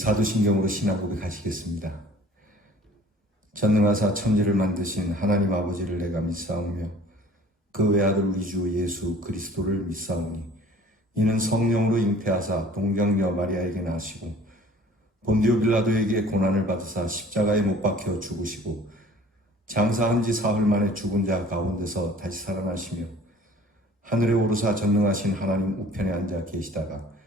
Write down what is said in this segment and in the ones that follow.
사도신경으로 신앙 고백하시겠습니다. 전능하사 천지를 만드신 하나님 아버지를 내가 믿사오며 그 외아들 우리 주 예수 그리스도를 믿사오니 이는 성령으로 잉태하사 동정녀 마리아에게 나시고 본디오 빌라도에게 고난을 받으사 십자가에 못 박혀 죽으시고 장사한 지 사흘 만에 죽은 자 가운데서 다시 살아나시며 하늘에 오르사 전능하신 하나님 우편에 앉아 계시다가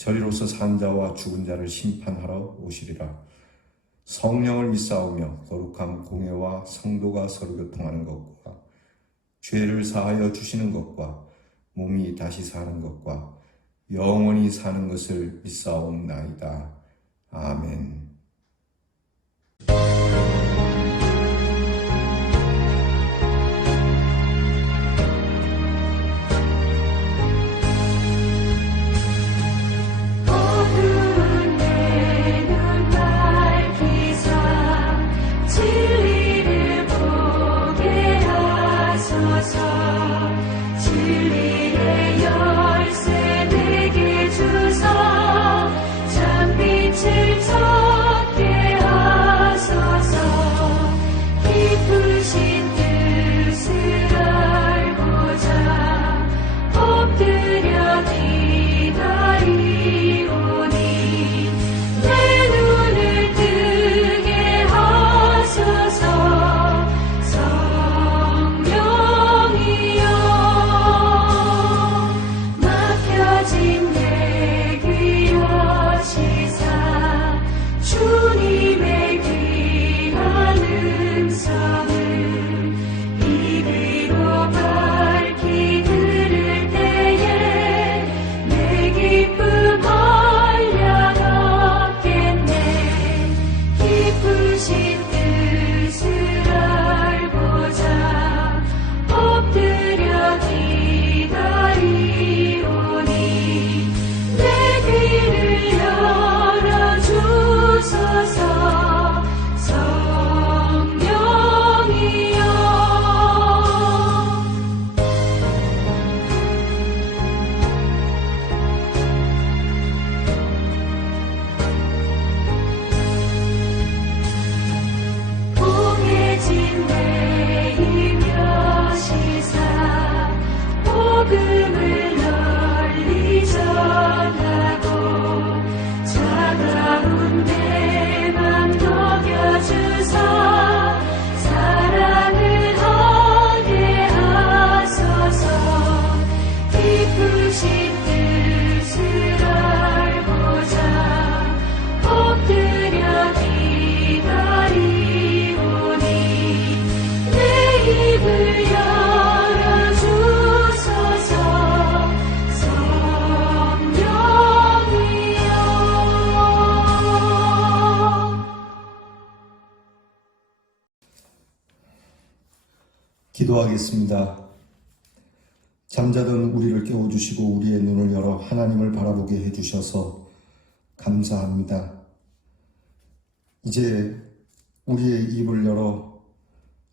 저리로서 산 자와 죽은 자를 심판하러 오시리라. 성령을 믿사오며 거룩한 공회와 성도가 서로 교통하는 것과 죄를 사하여 주시는 것과 몸이 다시 사는 것과 영원히 사는 것을 믿사옵나이다. 아멘. 기도하겠습니다. 잠자던 우리를 깨워주시고 우리의 눈을 열어 하나님을 바라보게 해주셔서 감사합니다. 이제 우리의 입을 열어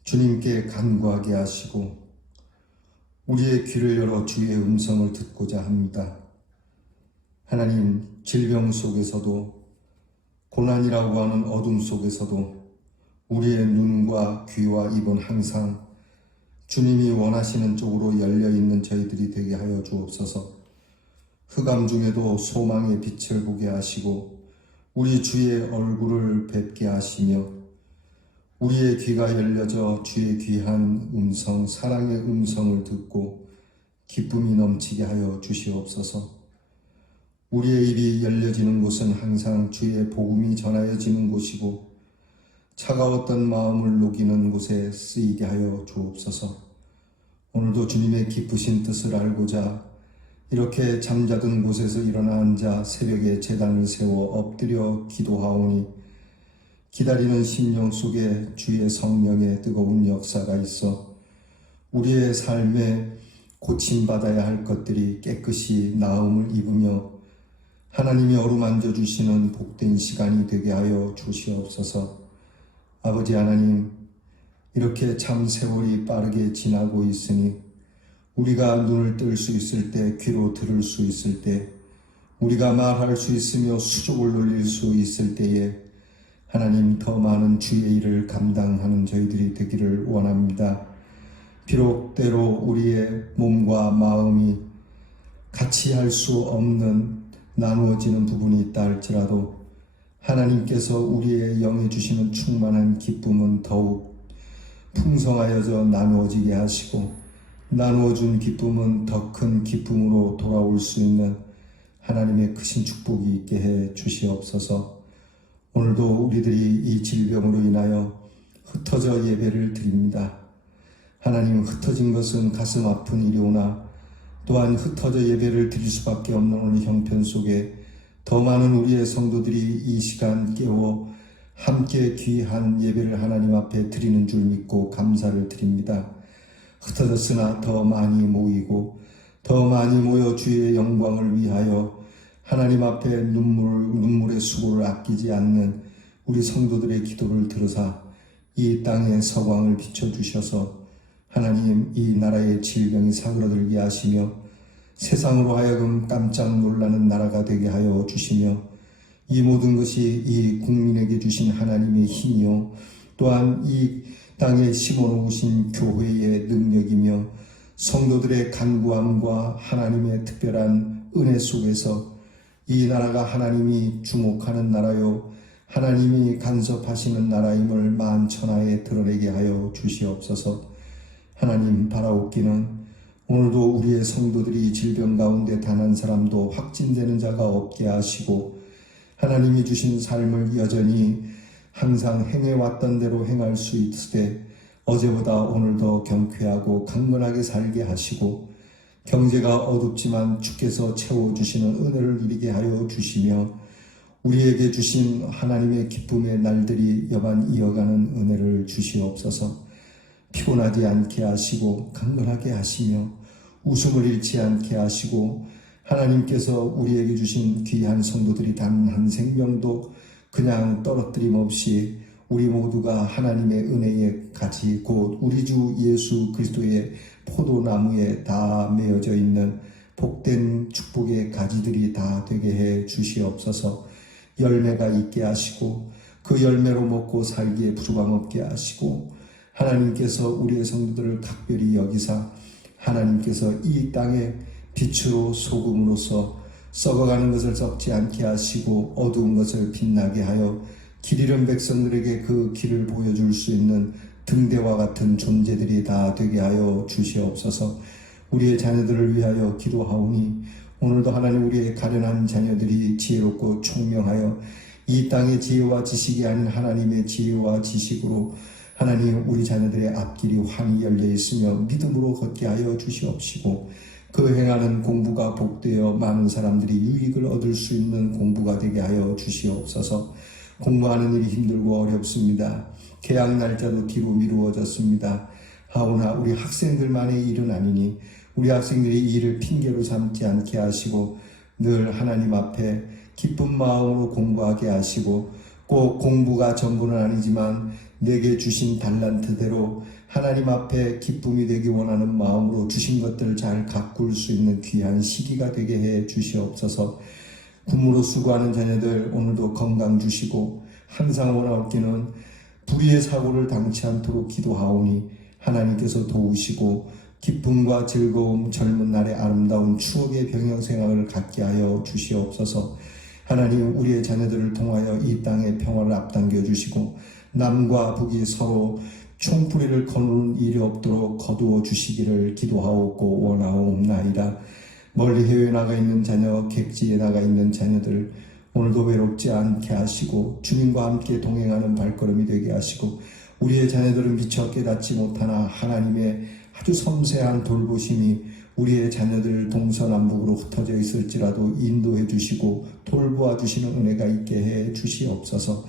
주님께 간구하게 하시고 우리의 귀를 열어 주의 음성을 듣고자 합니다. 하나님, 질병 속에서도 고난이라고 하는 어둠 속에서도 우리의 눈과 귀와 입은 항상 주님이 원하시는 쪽으로 열려있는 저희들이 되게 하여 주옵소서. 흑암 중에도 소망의 빛을 보게 하시고 우리 주의 얼굴을 뵙게 하시며 우리의 귀가 열려져 주의 귀한 음성, 사랑의 음성을 듣고 기쁨이 넘치게 하여 주시옵소서. 우리의 입이 열려지는 곳은 항상 주의 복음이 전하여지는 곳이고 차가웠던 마음을 녹이는 곳에 쓰이게 하여 주옵소서. 오늘도 주님의 기쁘신 뜻을 알고자 이렇게 잠자던 곳에서 일어나 앉아 새벽에 제단을 세워 엎드려 기도하오니 기다리는 심령 속에 주의 성령의 뜨거운 역사가 있어 우리의 삶에 고침받아야 할 것들이 깨끗이 나음을 입으며 하나님이 어루만져 주시는 복된 시간이 되게 하여 주시옵소서. 아버지 하나님, 이렇게 참 세월이 빠르게 지나고 있으니 우리가 눈을 뜰 수 있을 때, 귀로 들을 수 있을 때 우리가 말할 수 있으며 수족을 놀릴 수 있을 때에 하나님 더 많은 주의 일을 감당하는 저희들이 되기를 원합니다. 비록 때로 우리의 몸과 마음이 같이 할 수 없는 나누어지는 부분이 있다 할지라도 하나님께서 우리의 영에 주시는 충만한 기쁨은 더욱 풍성하여져 나누어지게 하시고 나누어준 기쁨은 더 큰 기쁨으로 돌아올 수 있는 하나님의 크신 축복이 있게 해 주시옵소서. 오늘도 우리들이 이 질병으로 인하여 흩어져 예배를 드립니다. 하나님, 흩어진 것은 가슴 아픈 일이오나 또한 흩어져 예배를 드릴 수밖에 없는 오늘 형편 속에 더 많은 우리의 성도들이 이 시간 깨워 함께 귀한 예배를 하나님 앞에 드리는 줄 믿고 감사를 드립니다. 흩어졌으나 더 많이 모이고 더 많이 모여 주의 영광을 위하여 하나님 앞에 눈물의 수고를 아끼지 않는 우리 성도들의 기도를 들으사 이 땅의 서광을 비춰주셔서 하나님, 이 나라의 질병이 사그러들게 하시며 세상으로 하여금 깜짝 놀라는 나라가 되게 하여 주시며 이 모든 것이 이 국민에게 주신 하나님의 힘이요 또한 이 땅에 심어놓으신 교회의 능력이며 성도들의 간구함과 하나님의 특별한 은혜 속에서 이 나라가 하나님이 주목하는 나라요 하나님이 간섭하시는 나라임을 만천하에 드러내게 하여 주시옵소서. 하나님, 바라옵기는 오늘도 우리의 성도들이 질병 가운데 단 한 사람도 확진되는 자가 없게 하시고 하나님이 주신 삶을 여전히 항상 행해왔던 대로 행할 수 있으되 어제보다 오늘 더 경쾌하고 강건하게 살게 하시고 경제가 어둡지만 주께서 채워주시는 은혜를 누리게 하여 주시며 우리에게 주신 하나님의 기쁨의 날들이 여간 이어가는 은혜를 주시옵소서. 피곤하지 않게 하시고 강건하게 하시며 웃음을 잃지 않게 하시고 하나님께서 우리에게 주신 귀한 성도들이 단 한 생명도 그냥 떨어뜨림 없이 우리 모두가 하나님의 은혜의 가지 곧 우리 주 예수 그리스도의 포도나무에 다 맺어져 있는 복된 축복의 가지들이 다 되게 해 주시옵소서. 열매가 있게 하시고 그 열매로 먹고 살기에 부족함 없게 하시고 하나님께서 우리의 성도들을 각별히 여기사 하나님께서 이 땅에 빛으로 소금으로서 썩어가는 것을 썩지 않게 하시고 어두운 것을 빛나게 하여 길 잃은 백성들에게 그 길을 보여줄 수 있는 등대와 같은 존재들이 다 되게 하여 주시옵소서. 우리의 자녀들을 위하여 기도하오니 오늘도 하나님, 우리의 가련한 자녀들이 지혜롭고 총명하여 이 땅의 지혜와 지식이 아닌 하나님의 지혜와 지식으로 하나님, 우리 자녀들의 앞길이 환히 열려 있으며 믿음으로 걷게 하여 주시옵시고 그 행하는 공부가 복되어 많은 사람들이 유익을 얻을 수 있는 공부가 되게 하여 주시옵소서. 공부하는 일이 힘들고 어렵습니다. 개학 날짜도 뒤로 미루어졌습니다. 하오나 우리 학생들만의 일은 아니니 우리 학생들이 이 일을 핑계로 삼지 않게 하시고 늘 하나님 앞에 기쁜 마음으로 공부하게 하시고 꼭 공부가 전부는 아니지만 내게 주신 달란트대로 하나님 앞에 기쁨이 되기 원하는 마음으로 주신 것들을 잘 가꿀 수 있는 귀한 시기가 되게 해 주시옵소서. 군무로 수고하는 자녀들 오늘도 건강 주시고 항상 원하옵기는 불의의 사고를 당치 않도록 기도하오니 하나님께서 도우시고 기쁨과 즐거움, 젊은 날의 아름다운 추억의 병영생활을 갖게 하여 주시옵소서. 하나님, 우리의 자녀들을 통하여 이 땅의 평화를 앞당겨 주시고 남과 북이 서로 총뿌리를 거누는 일이 없도록 거두어 주시기를 기도하옵고 원하옵나이다. 멀리 해외에 나가 있는 자녀, 객지에 나가 있는 자녀들 오늘도 외롭지 않게 하시고 주님과 함께 동행하는 발걸음이 되게 하시고 우리의 자녀들은 미처 깨닫지 못하나 하나님의 아주 섬세한 돌보심이 우리의 자녀들 동서남북으로 흩어져 있을지라도 인도해 주시고 돌보아 주시는 은혜가 있게 해 주시옵소서.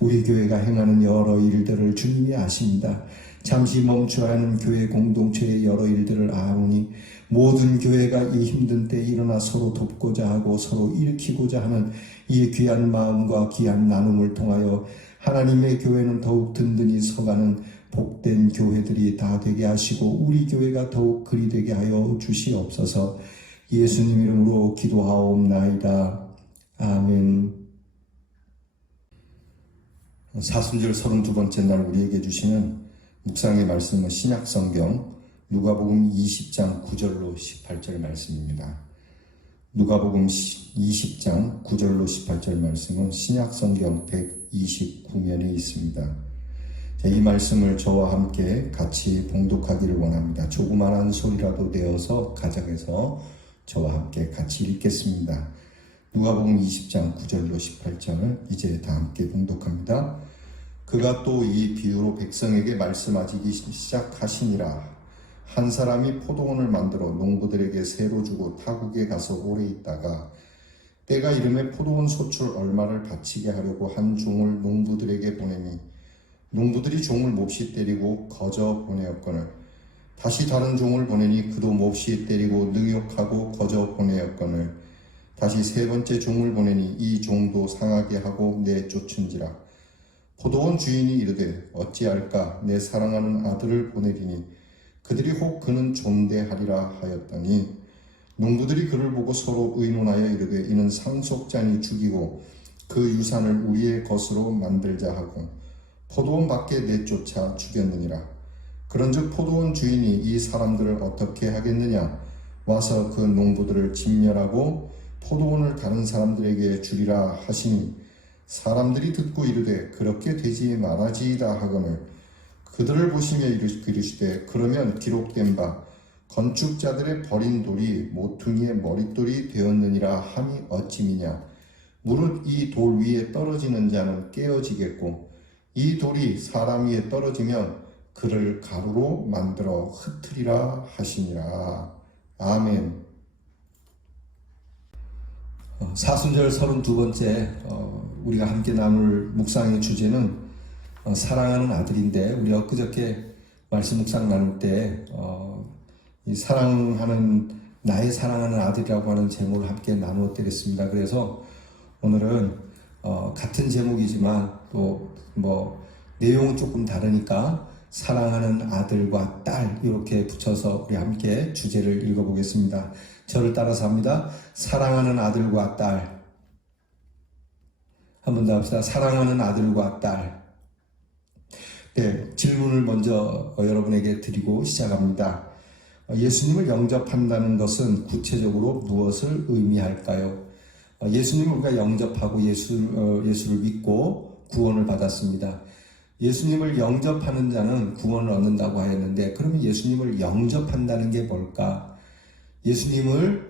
우리 교회가 행하는 여러 일들을 주님이 아십니다. 잠시 멈춰야 하는 교회 공동체의 여러 일들을 아오니 모든 교회가 이 힘든 때 일어나 서로 돕고자 하고 서로 일으키고자 하는 이 귀한 마음과 귀한 나눔을 통하여 하나님의 교회는 더욱 든든히 서가는 복된 교회들이 다 되게 하시고 우리 교회가 더욱 그리 되게 하여 주시옵소서. 예수님 이름으로 기도하옵나이다. 아멘. 사순절 32번째 날 우리에게 주시는 묵상의 말씀은 신약성경 누가복음 20장 9절로 18절 말씀입니다. 누가복음 20장 9절로 18절 말씀은 신약성경 129면에 있습니다. 이 말씀을 저와 함께 같이 봉독하기를 원합니다. 조그마한 소리라도 내어서 가정에서 저와 함께 같이 읽겠습니다. 누가복음 20장 9절로 18절을 이제 다 함께 봉독합니다. 그가 또 이 비유로 백성에게 말씀하시기 시작하시니라. 한 사람이 포도원을 만들어 농부들에게 새로 주고 타국에 가서 오래 있다가 때가 이름에 포도원 소출 얼마를 바치게 하려고 한 종을 농부들에게 보내니 농부들이 종을 몹시 때리고 거저 보내었거늘 다시 다른 종을 보내니 그도 몹시 때리고 능욕하고 거저 보내었거늘 다시 세 번째 종을 보내니 이 종도 상하게 하고 내쫓은지라. 포도원 주인이 이르되 어찌할까 내 사랑하는 아들을 보내리니 그들이 혹 그는 존대하리라 하였더니 농부들이 그를 보고 서로 의논하여 이르되 이는 상속자니 죽이고 그 유산을 우리의 것으로 만들자 하고 포도원 밖에 내쫓아 죽였느니라. 그런즉 포도원 주인이 이 사람들을 어떻게 하겠느냐. 와서 그 농부들을 진멸하고 포도원을 다른 사람들에게 주리라 하시니 사람들이 듣고 이르되 그렇게 되지 말아지이다 하거늘 그들을 보시며 이르시되 그러면 기록된 바 건축자들의 버린 돌이 모퉁이의 머릿돌이 되었느니라 함이 어찌미냐. 무릇 이 돌 위에 떨어지는 자는 깨어지겠고 이 돌이 사람 위에 떨어지면 그를 가루로 만들어 흩으리라 하시니라. 아멘. 사순절 32번째 우리가 함께 나눌 묵상의 주제는 사랑하는 아들인데 우리가 엊그저께 말씀 묵상 나눌 때 이 나의 사랑하는 아들이라고 하는 제목을 함께 나누어 드렸습니다. 그래서 오늘은 같은 제목이지만 또 내용은 조금 다르니까 사랑하는 아들과 딸 이렇게 붙여서 우리 함께 주제를 읽어보겠습니다. 저를 따라서 합니다. 사랑하는 아들과 딸. 한 번 더 합시다. 사랑하는 아들과 딸. 네, 질문을 먼저 여러분에게 드리고 시작합니다. 예수님을 영접한다는 것은 구체적으로 무엇을 의미할까요? 예수님을 우리가 영접하고 예수를 믿고 구원을 받았습니다. 예수님을 영접하는 자는 구원을 얻는다고 하였는데 그러면 예수님을 영접한다는 게 뭘까? 예수님을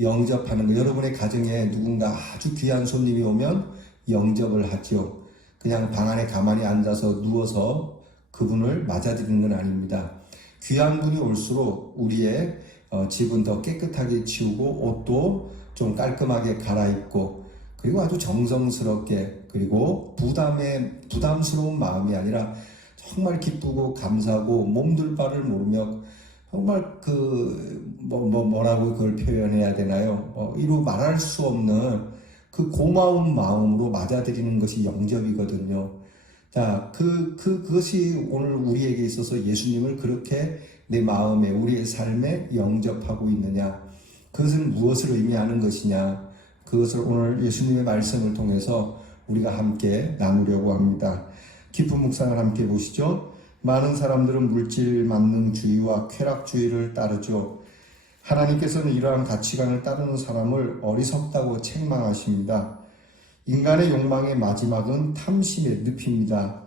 영접하는 거. 여러분의 가정에 누군가 아주 귀한 손님이 오면 영접을 하죠. 그냥 방 안에 가만히 앉아서 누워서 그분을 맞아들이는 건 아닙니다. 귀한 분이 올수록 우리의 집은 더 깨끗하게 치우고 옷도 좀 깔끔하게 갈아입고 그리고 아주 정성스럽게 그리고 부담스러운 마음이 아니라 정말 기쁘고 감사하고 몸둘 바를 모르며 정말 뭐라고 그걸 표현해야 되나요? 이루 말할 수 없는 그 고마운 마음으로 맞아들이는 것이 영접이거든요. 자, 그것이 오늘 우리에게 있어서 예수님을 그렇게 내 마음에, 우리의 삶에 영접하고 있느냐. 그것은 무엇을 의미하는 것이냐. 그것을 오늘 예수님의 말씀을 통해서 우리가 함께 나누려고 합니다. 깊은 묵상을 함께 보시죠. 많은 사람들은 물질 만능주의와 쾌락주의를 따르죠. 하나님께서는 이러한 가치관을 따르는 사람을 어리석다고 책망하십니다. 인간의 욕망의 마지막은 탐심의 늪입니다.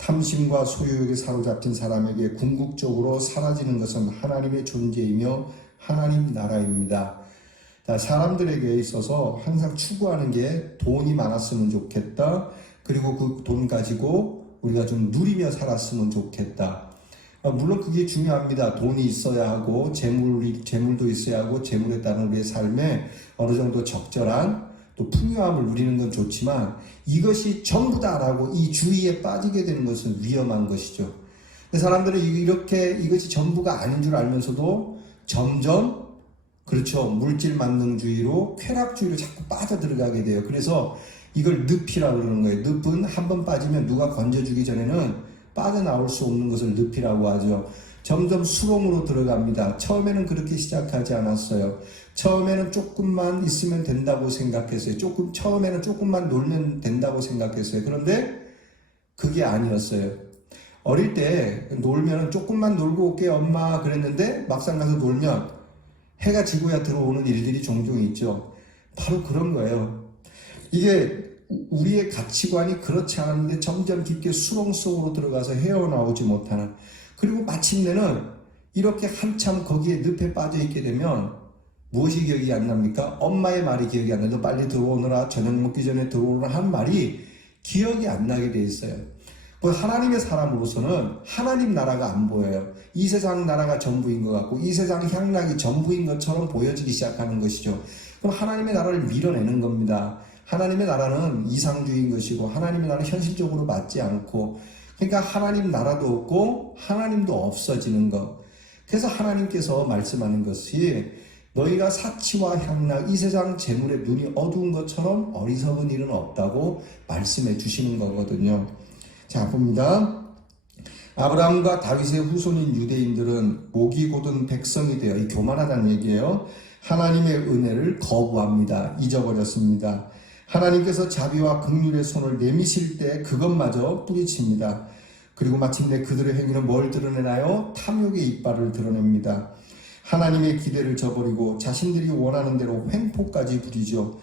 탐심과 소유욕에 사로잡힌 사람에게 궁극적으로 사라지는 것은 하나님의 존재이며 하나님 나라입니다. 사람들에게 있어서 항상 추구하는 게 돈이 많았으면 좋겠다. 그리고 그 돈 가지고 우리가 좀 누리며 살았으면 좋겠다. 물론 그게 중요합니다. 돈이 있어야 하고 재물도 있어야 하고 재물에 따른 우리의 삶에 어느 정도 적절한 또 풍요함을 누리는 건 좋지만 이것이 전부다라고 이 주의에 빠지게 되는 것은 위험한 것이죠. 사람들은 이것이 전부가 아닌 줄 알면서도 점점 그렇죠. 물질 만능주의로 쾌락주의로 자꾸 빠져들어가게 돼요. 그래서 이걸 늪이라고 그러는 거예요. 늪은 한 번 빠지면 누가 건져주기 전에는 빠져나올 수 없는 것을 늪이라고 하죠. 점점 수렁으로 들어갑니다. 처음에는 그렇게 시작하지 않았어요. 처음에는 조금만 있으면 된다고 생각했어요. 처음에는 조금만 놀면 된다고 생각했어요. 그런데 그게 아니었어요. 어릴 때 놀면 조금만 놀고 올게 엄마 그랬는데 막상 가서 놀면 해가 지고야 들어오는 일들이 종종 있죠. 바로 그런 거예요. 이게 우리의 가치관이 그렇지 않은데 점점 깊게 수렁 속으로 들어가서 헤어나오지 못하는, 그리고 마침내는 이렇게 한참 거기에 늪에 빠져 있게 되면 무엇이 기억이 안 납니까? 엄마의 말이 기억이 안 나요. 너 빨리 들어오느라, 저녁 먹기 전에 들어오느라 한 말이 기억이 안 나게 돼 있어요. 하나님의 사람으로서는 하나님 나라가 안 보여요. 이 세상 나라가 전부인 것 같고 이 세상 향락이 전부인 것처럼 보여지기 시작하는 것이죠. 그럼 하나님의 나라를 밀어내는 겁니다. 하나님의 나라는 이상주의인 것이고 하나님의 나라는 현실적으로 맞지 않고, 그러니까 하나님 나라도 없고 하나님도 없어지는 것. 그래서 하나님께서 말씀하는 것이 너희가 사치와 향락, 이 세상 재물에 눈이 어두운 것처럼 어리석은 일은 없다고 말씀해 주시는 거거든요. 자, 봅니다. 아브라함과 다윗의 후손인 유대인들은 목이 곧은 백성이 되어, 이 교만하다는 얘기예요. 하나님의 은혜를 거부합니다. 잊어버렸습니다. 하나님께서 자비와 긍휼의 손을 내미실 때 그것마저 뿌리칩니다. 그리고 마침내 그들의 행위는 뭘 드러내나요? 탐욕의 이빨을 드러냅니다. 하나님의 기대를 저버리고 자신들이 원하는 대로 횡포까지 부리죠.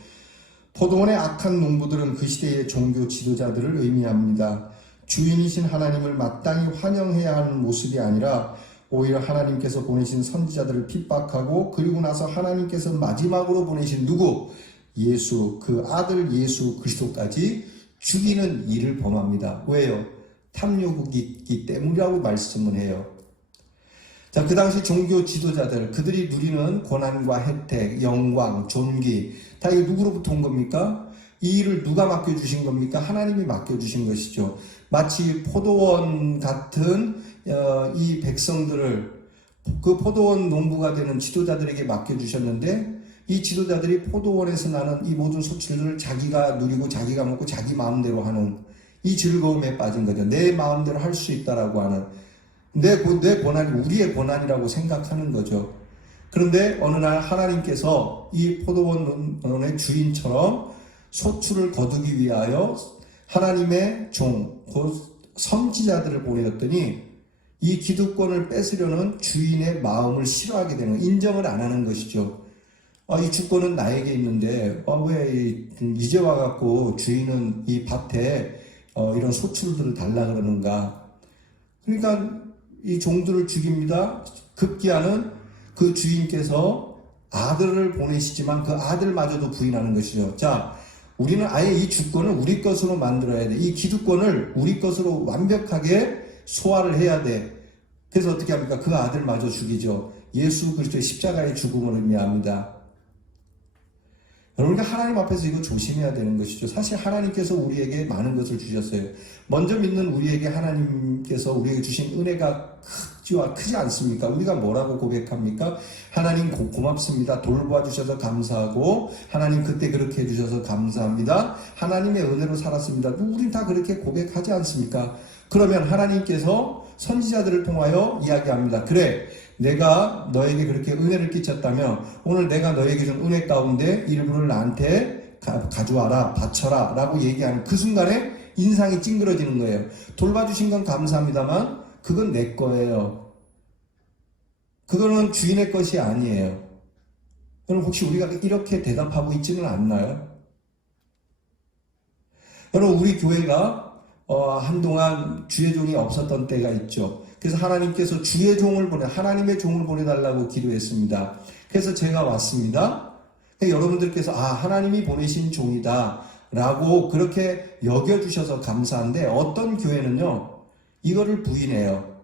포도원의 악한 농부들은 그 시대의 종교 지도자들을 의미합니다. 주인이신 하나님을 마땅히 환영해야 하는 모습이 아니라 오히려 하나님께서 보내신 선지자들을 핍박하고, 그리고 나서 하나님께서 마지막으로 보내신 누구? 예수, 그 아들 예수 그리스도까지 죽이는 일을 범합니다. 왜요? 탐욕이 있기 때문이라고 말씀을 해요. 자, 그 당시 종교 지도자들, 그들이 누리는 고난과 혜택, 영광, 존귀, 다 이 누구로부터 온 겁니까? 이 일을 누가 맡겨주신 겁니까? 하나님이 맡겨주신 것이죠. 마치 포도원 같은 이 백성들을 그 포도원 농부가 되는 지도자들에게 맡겨주셨는데, 이 지도자들이 포도원에서 나는 이 모든 소출들을 자기가 누리고 자기가 먹고 자기 마음대로 하는 이 즐거움에 빠진 거죠. 내 마음대로 할 수 있다라고 하는 내 고난이 우리의 고난이라고 생각하는 거죠. 그런데 어느 날 하나님께서 이 포도원의 주인처럼 소출을 거두기 위하여 하나님의 종, 선지자들을 보내었더니 이 기득권을 뺏으려는 주인의 마음을 싫어하게 되는, 인정을 안 하는 것이죠. 이 주권은 나에게 있는데 왜 이제 와갖고 주인은 이 밭에 이런 소출들을 달라 그러는가. 그러니까 이 종들을 죽입니다. 급기야는 그 주인께서 아들을 보내시지만 그 아들마저도 부인하는 것이죠. 자, 우리는 아예 이 주권을 우리 것으로 만들어야 돼. 이 기득권을 우리 것으로 완벽하게 소화를 해야 돼. 그래서 어떻게 합니까? 그 아들마저 죽이죠. 예수 그리스도의 십자가의 죽음을 의미합니다. 여러분, 하나님 앞에서 이거 조심해야 되는 것이죠. 사실 하나님께서 우리에게 많은 것을 주셨어요. 먼저 믿는 우리에게 하나님께서 우리에게 주신 은혜가 크지 않습니까? 우리가 뭐라고 고백합니까? 하나님 고맙습니다. 돌봐주셔서 감사하고, 하나님 그때 그렇게 해주셔서 감사합니다. 하나님의 은혜로 살았습니다. 우린 다 그렇게 고백하지 않습니까? 그러면 하나님께서 선지자들을 통하여 이야기합니다. 그래, 내가 너에게 그렇게 은혜를 끼쳤다면 오늘 내가 너에게 준 은혜 가운데 일부를 나한테 가져와라, 바쳐라 라고 얘기하는 그 순간에 인상이 찡그러지는 거예요. 돌봐주신 건 감사합니다만 그건 내 거예요. 그거는 주인의 것이 아니에요. 여러분, 혹시 우리가 이렇게 대답하고 있지는 않나요? 여러분, 우리 교회가 한동안 주의 종이 없었던 때가 있죠. 그래서 하나님께서 주의 종을 하나님의 종을 보내달라고 기도했습니다. 그래서 제가 왔습니다. 여러분들께서 하나님이 보내신 종이다 라고 그렇게 여겨주셔서 감사한데, 어떤 교회는요 이거를 부인해요.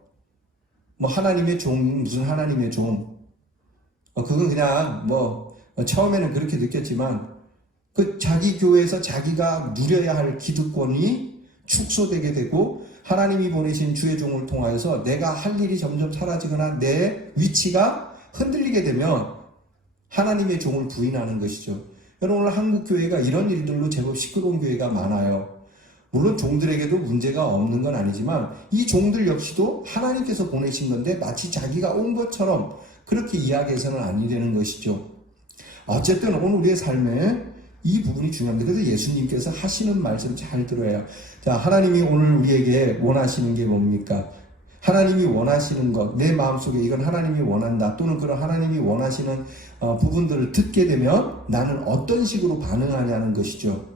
하나님의 종, 무슨 하나님의 종, 그건 그냥 처음에는 그렇게 느꼈지만 그 자기 교회에서 자기가 누려야 할 기득권이 축소되게 되고, 하나님이 보내신 주의 종을 통하여서 내가 할 일이 점점 사라지거나 내 위치가 흔들리게 되면 하나님의 종을 부인하는 것이죠. 여러분, 오늘 한국 교회가 이런 일들로 제법 시끄러운 교회가 많아요. 물론 종들에게도 문제가 없는 건 아니지만 이 종들 역시도 하나님께서 보내신 건데 마치 자기가 온 것처럼 그렇게 이야기해서는 아니라는 것이죠. 어쨌든 오늘 우리의 삶에 이 부분이 중요합니다. 그래서 예수님께서 하시는 말씀 잘 들어야. 자, 하나님이 오늘 우리에게 원하시는 게 뭡니까? 하나님이 원하시는 것, 내 마음속에 이건 하나님이 원한다, 또는 그런 하나님이 원하시는 부분들을 듣게 되면 나는 어떤 식으로 반응하냐는 것이죠.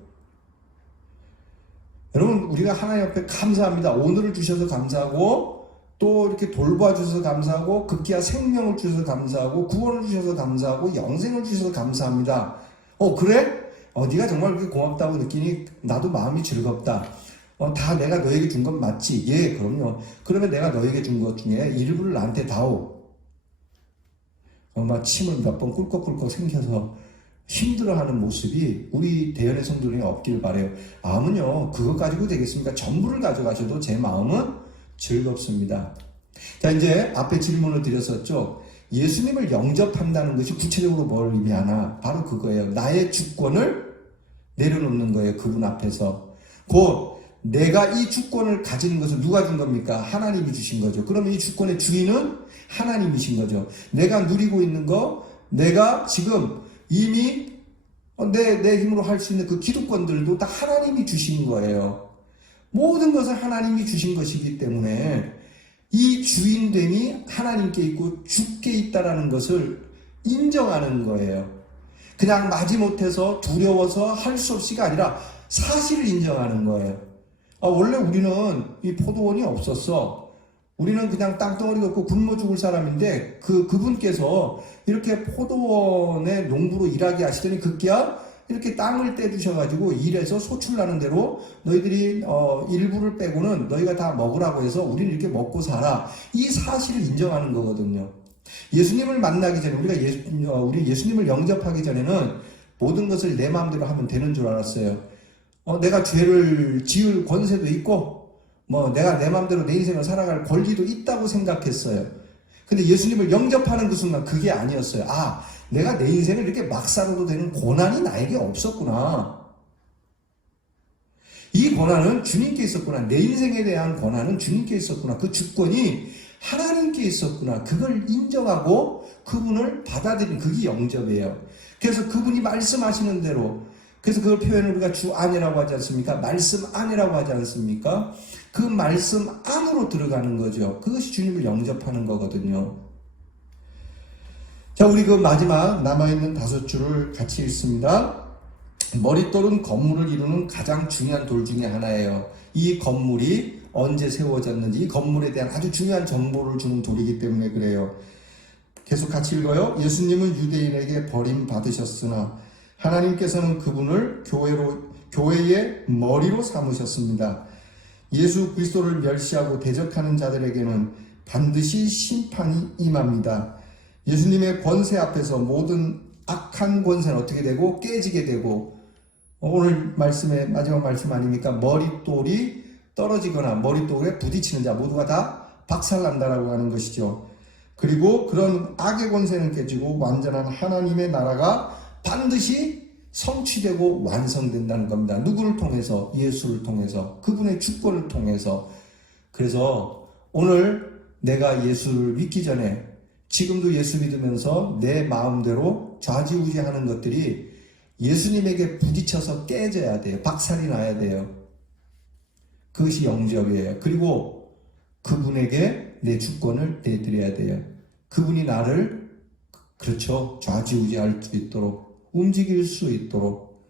여러분, 우리가 하나님 앞에 감사합니다. 오늘을 주셔서 감사하고, 또 이렇게 돌봐주셔서 감사하고, 급기야 생명을 주셔서 감사하고, 구원을 주셔서 감사하고, 영생을 주셔서 감사합니다. 그래? 네가 정말 그렇게 고맙다고 느끼니 나도 마음이 즐겁다. 다 내가 너에게 준 건 맞지? 예, 그럼요. 그러면 내가 너에게 준 것 중에 일부를 나한테 다오. 막 침을 몇 번 꿀꺽꿀꺽 생겨서 힘들어하는 모습이 우리 대연의 성도들이 없길 바래요. 마음은요, 그거 가지고 되겠습니까? 전부를 가져가셔도 제 마음은 즐겁습니다. 자, 이제 앞에 질문을 드렸었죠. 예수님을 영접한다는 것이 구체적으로 뭘 의미하나? 바로 그거예요. 나의 주권을 내려놓는 거예요. 그분 앞에서. 곧 내가 이 주권을 가지는 것을 누가 준 겁니까? 하나님이 주신 거죠. 그러면 이 주권의 주인은 하나님이신 거죠. 내가 누리고 있는 거, 내가 지금 이미 내 힘으로 할 수 있는 그 기득권들도 다 하나님이 주신 거예요. 모든 것을 하나님이 주신 것이기 때문에 이 주인됨이 하나님께 있고 주께 있다라는 것을 인정하는 거예요. 그냥 마지못해서 두려워서 할 수 없이가 아니라 사실을 인정하는 거예요. 원래 우리는 이 포도원이 없었어. 우리는 그냥 땅덩어리가 없고 굶어 죽을 사람인데 그분께서 이렇게 포도원에 농부로 일하게 하시더니 급기야 이렇게 땅을 떼주셔가지고 일해서 소출나는 대로 너희들이 일부를 빼고는 너희가 다 먹으라고 해서 우리는 이렇게 먹고 살아. 이 사실을 인정하는 거거든요. 예수님을 만나기 전에 우리 예수님을 영접하기 전에는 모든 것을 내 마음대로 하면 되는 줄 알았어요. 내가 죄를 지을 권세도 있고 내가 내 마음대로 내 인생을 살아갈 권리도 있다고 생각했어요. 근데 예수님을 영접하는 그 순간 그게 아니었어요. 내가 내 인생을 이렇게 막 살아도 되는 고난이 나에게 없었구나. 이 고난은 주님께 있었구나. 내 인생에 대한 고난은 주님께 있었구나. 그 주권이 하나님께 있었구나. 그걸 인정하고 그분을 받아들이는 그게 영접이에요. 그래서 그분이 말씀하시는 대로, 그래서 그걸 표현을 우리가 주 안이라고 하지 않습니까? 말씀 안이라고 하지 않습니까? 그 말씀 안으로 들어가는 거죠. 그것이 주님을 영접하는 거거든요. 자, 우리 그 마지막 남아있는 5줄을 같이 읽습니다. 머릿돌은 건물을 이루는 가장 중요한 돌 중에 하나예요. 이 건물이 언제 세워졌는지, 이 건물에 대한 아주 중요한 정보를 주는 돌이기 때문에 그래요. 계속 같이 읽어요. 예수님은 유대인에게 버림받으셨으나 하나님께서는 그분을 교회의 머리로 삼으셨습니다. 예수 그리스도를 멸시하고 대적하는 자들에게는 반드시 심판이 임합니다. 예수님의 권세 앞에서 모든 악한 권세는 어떻게 되고 깨지게 되고, 오늘 말씀의 마지막 말씀 아닙니까? 머릿돌이 떨어지거나 머릿돌에 부딪히는 자 모두가 다 박살난다라고 하는 것이죠. 그리고 그런 악의 권세는 깨지고 완전한 하나님의 나라가 반드시 성취되고 완성된다는 겁니다. 누구를 통해서? 예수를 통해서, 그분의 주권을 통해서. 그래서 오늘 내가 예수를 믿기 전에, 지금도 예수 믿으면서 내 마음대로 좌지우지하는 것들이 예수님에게 부딪혀서 깨져야 돼요. 박살이 나야 돼요. 그것이 영접이에요. 그리고 그분에게 내 주권을 내드려야 돼요. 그분이 나를 좌지우지할 수 있도록, 움직일 수 있도록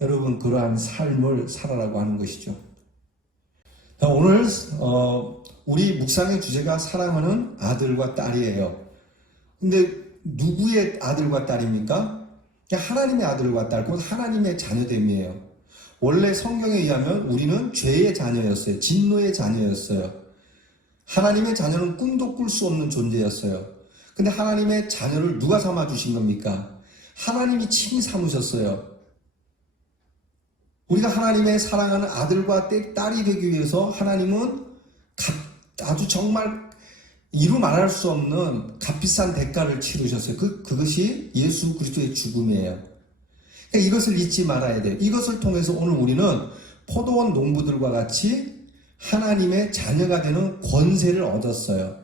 여러분 그러한 삶을 살아라고 하는 것이죠. 자, 오늘 우리 묵상의 주제가 사랑하는 아들과 딸이에요. 근데 누구의 아들과 딸입니까? 하나님의 아들과 딸, 곧 하나님의 자녀됨이에요. 원래 성경에 의하면 우리는 죄의 자녀였어요. 진노의 자녀였어요. 하나님의 자녀는 꿈도 꿀 수 없는 존재였어요. 근데 하나님의 자녀를 누가 삼아주신 겁니까? 하나님이 친히 삼으셨어요. 우리가 하나님의 사랑하는 아들과 딸이 되기 위해서 하나님은 아주 정말 이루 말할 수 없는 값비싼 대가를 치르셨어요. 그것이 예수 그리스도의 죽음이에요. 그러니까 이것을 잊지 말아야 돼요. 이것을 통해서 오늘 우리는 포도원 농부들과 같이 하나님의 자녀가 되는 권세를 얻었어요.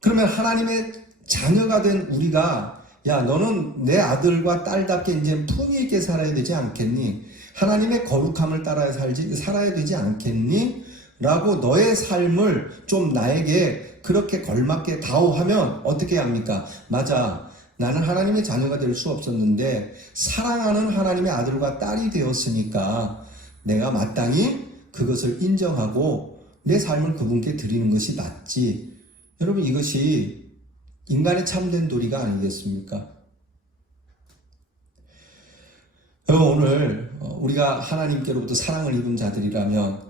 그러면 하나님의 자녀가 된 우리가 야, 너는 내 아들과 딸답게 이제 품위 있게 살아야 되지 않겠니? 하나님의 거룩함을 따라 살아야 되지 않겠니? 라고 너의 삶을 좀 나에게 그렇게 걸맞게 다오하면 어떻게 합니까? 맞아. 나는 하나님의 자녀가 될 수 없었는데 사랑하는 하나님의 아들과 딸이 되었으니까 내가 마땅히 그것을 인정하고 내 삶을 그분께 드리는 것이 낫지. 여러분, 이것이 인간의 참된 도리가 아니겠습니까? 여러분, 오늘 우리가 하나님께로부터 사랑을 입은 자들이라면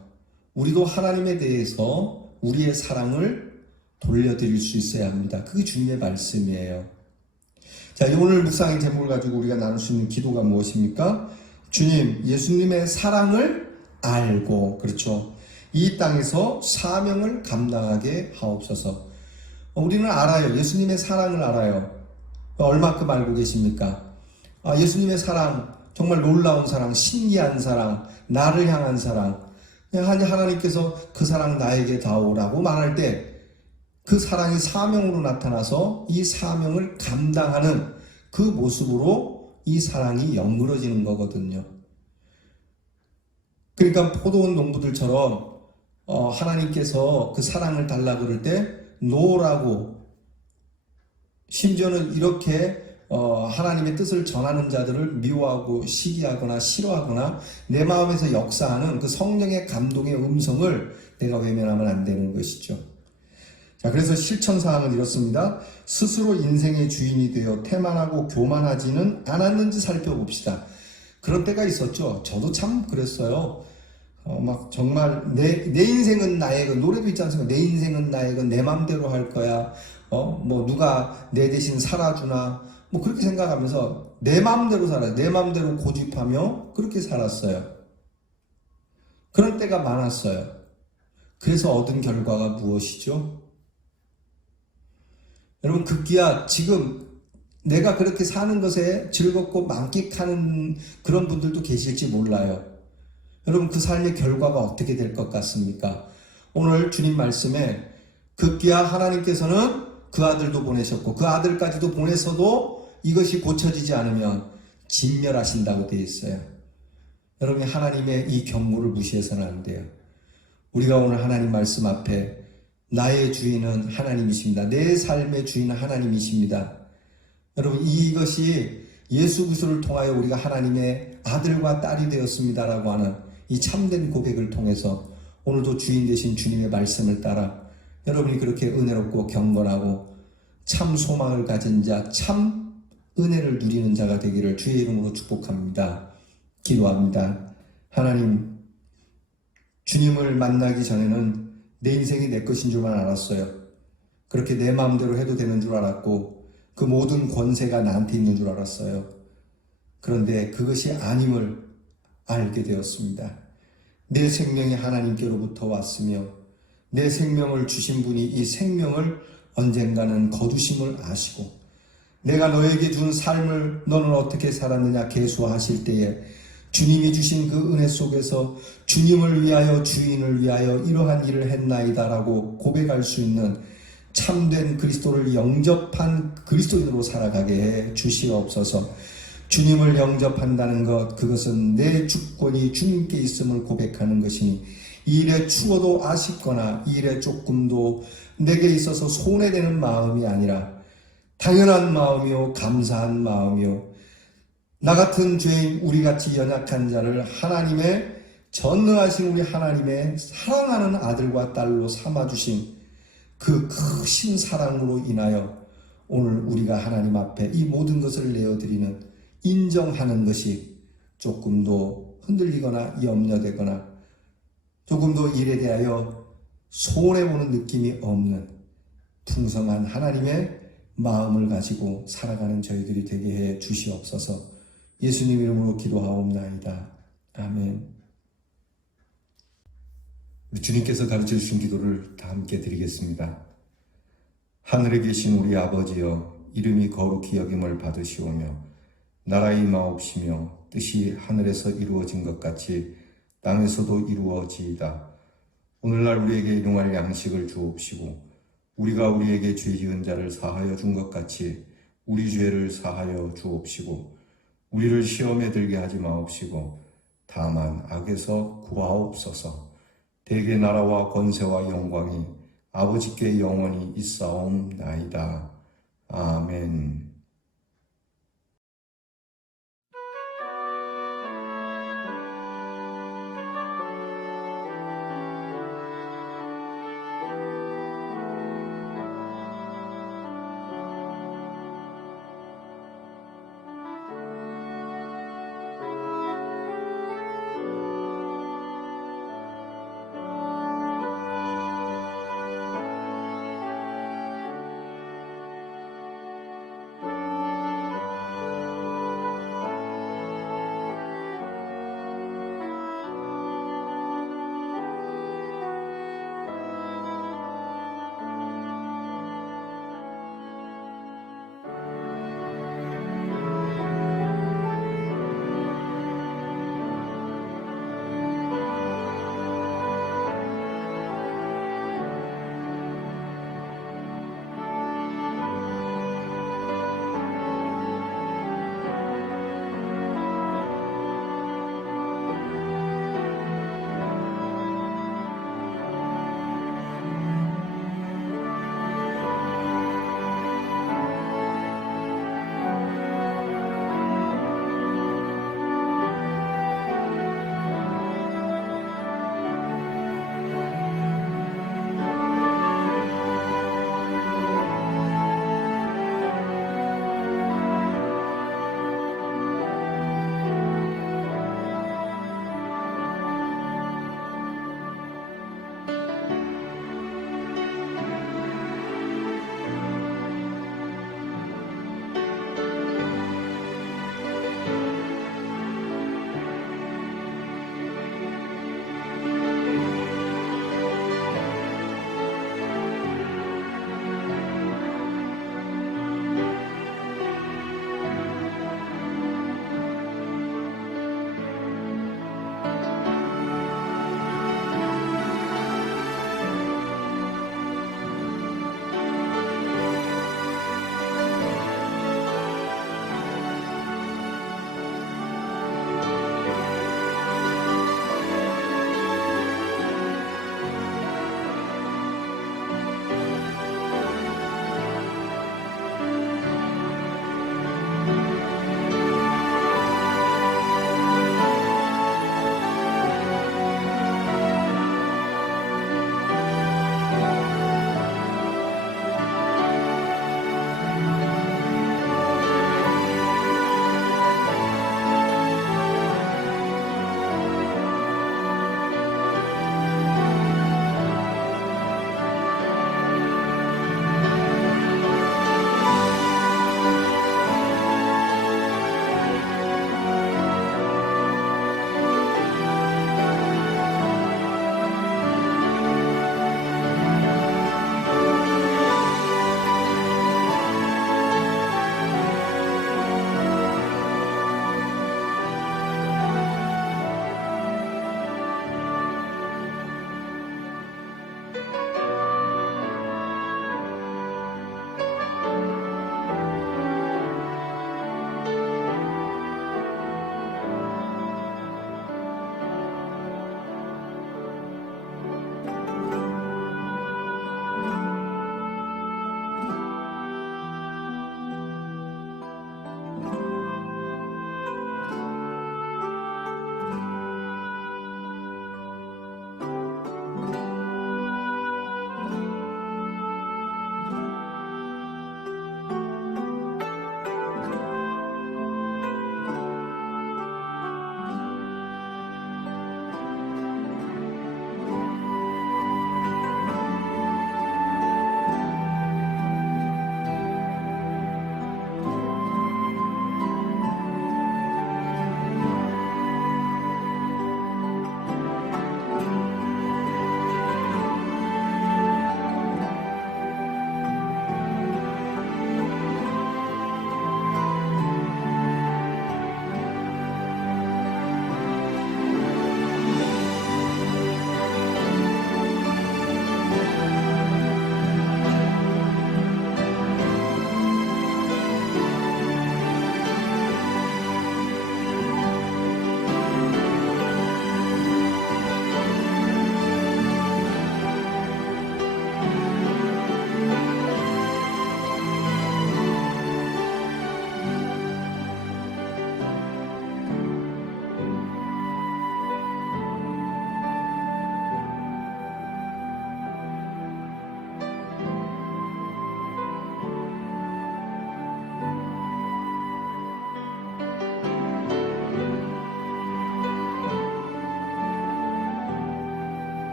우리도 하나님에 대해서 우리의 사랑을 돌려드릴 수 있어야 합니다. 그게 주님의 말씀이에요. 자, 오늘 묵상의 제목을 가지고 우리가 나눌 수 있는 기도가 무엇입니까? 주님, 예수님의 사랑을 알고, 그렇죠, 이 땅에서 사명을 감당하게 하옵소서. 우리는 알아요. 예수님의 사랑을 알아요. 얼마큼 알고 계십니까? 예수님의 사랑, 정말 놀라운 사랑, 신기한 사랑, 나를 향한 사랑. 하나님께서 그 사랑 나에게 다오라고 말할 때 그 사랑이 사명으로 나타나서 이 사명을 감당하는 그 모습으로 이 사랑이 연그러지는 거거든요. 그러니까 포도원 농부들처럼 하나님께서 그 사랑을 달라 그럴 때 노라고, 심지어는 이렇게 하나님의 뜻을 전하는 자들을 미워하고 시기하거나 싫어하거나 내 마음에서 역사하는 그 성령의 감동의 음성을 내가 외면하면 안 되는 것이죠. 자, 그래서 실천사항은 이렇습니다. 스스로 인생의 주인이 되어 태만하고 교만하지는 않았는지 살펴봅시다. 그런 때가 있었죠. 저도 참 그랬어요. 막 정말 내 인생은 나의 것, 노래도 있지 않습니까? 내 인생은 나의 것, 내 맘대로 할 거야. 뭐 누가 내 대신 살아주나, 뭐 그렇게 생각하면서 내 맘대로 살아요. 내 맘대로 고집하며 그렇게 살았어요. 그런 때가 많았어요. 그래서 얻은 결과가 무엇이죠? 여러분, 급기야 지금 내가 그렇게 사는 것에 즐겁고 만끽하는 그런 분들도 계실지 몰라요. 여러분, 그 삶의 결과가 어떻게 될 것 같습니까? 오늘 주님 말씀에 급기야 하나님께서는 그 아들도 보내셨고 그 아들까지도 보내서도 이것이 고쳐지지 않으면 진멸하신다고 되어 있어요. 여러분이 하나님의 이 경고를 무시해서는 안 돼요. 우리가 오늘 하나님 말씀 앞에 나의 주인은 하나님이십니다. 내 삶의 주인은 하나님이십니다. 여러분, 이것이 예수 그리스도를 통하여 우리가 하나님의 아들과 딸이 되었습니다라고 하는 이 참된 고백을 통해서 오늘도 주인 되신 주님의 말씀을 따라 여러분이 그렇게 은혜롭고 경건하고 참 소망을 가진 자, 참 은혜를 누리는 자가 되기를 주의 이름으로 축복합니다. 기도합니다. 하나님, 주님을 만나기 전에는 내 인생이 내 것인 줄만 알았어요. 그렇게 내 마음대로 해도 되는 줄 알았고 그 모든 권세가 나한테 있는 줄 알았어요. 그런데 그것이 아님을 알게 되었습니다. 내 생명이 하나님께로부터 왔으며 내 생명을 주신 분이 이 생명을 언젠가는 거두심을 아시고 내가 너에게 준 삶을 너는 어떻게 살았느냐 계수하실 때에 주님이 주신 그 은혜 속에서 주님을 위하여 주인을 위하여 이러한 일을 했나이다라고 고백할 수 있는 참된 그리스도를 영접한 그리스도인으로 살아가게 해 주시옵소서. 주님을 영접한다는 것, 그것은 내 주권이 주님께 있음을 고백하는 것이니 이 일에 추워도 아쉽거나 이 일에 조금도 내게 있어서 손해되는 마음이 아니라 당연한 마음이요 감사한 마음이요 나 같은 죄인 우리같이 연약한 자를 하나님의 전능하신 우리 하나님의 사랑하는 아들과 딸로 삼아주신 그 크신 사랑으로 인하여 오늘 우리가 하나님 앞에 이 모든 것을 내어드리는 인정하는 것이 조금도 흔들리거나 염려되거나 조금도 일에 대하여 손해보는 느낌이 없는 풍성한 하나님의 마음을 가지고 살아가는 저희들이 되게 해 주시옵소서. 예수님 이름으로 기도하옵나이다. 아멘. 주님께서 가르쳐 주신 기도를 다 함께 드리겠습니다. 하늘에 계신 우리 아버지여, 이름이 거룩히 여김을 받으시오며 나라의 임하옵시며 뜻이 하늘에서 이루어진 것 같이 땅에서도 이루어지이다. 오늘날 우리에게 일용할 양식을 주옵시고 우리가 우리에게 죄 지은 자를 사하여 준 것 같이 우리 죄를 사하여 주옵시고 우리를 시험에 들게 하지 마옵시고 다만 악에서 구하옵소서. 대개 나라와 권세와 영광이 아버지께 영원히 있사옵나이다. 아멘.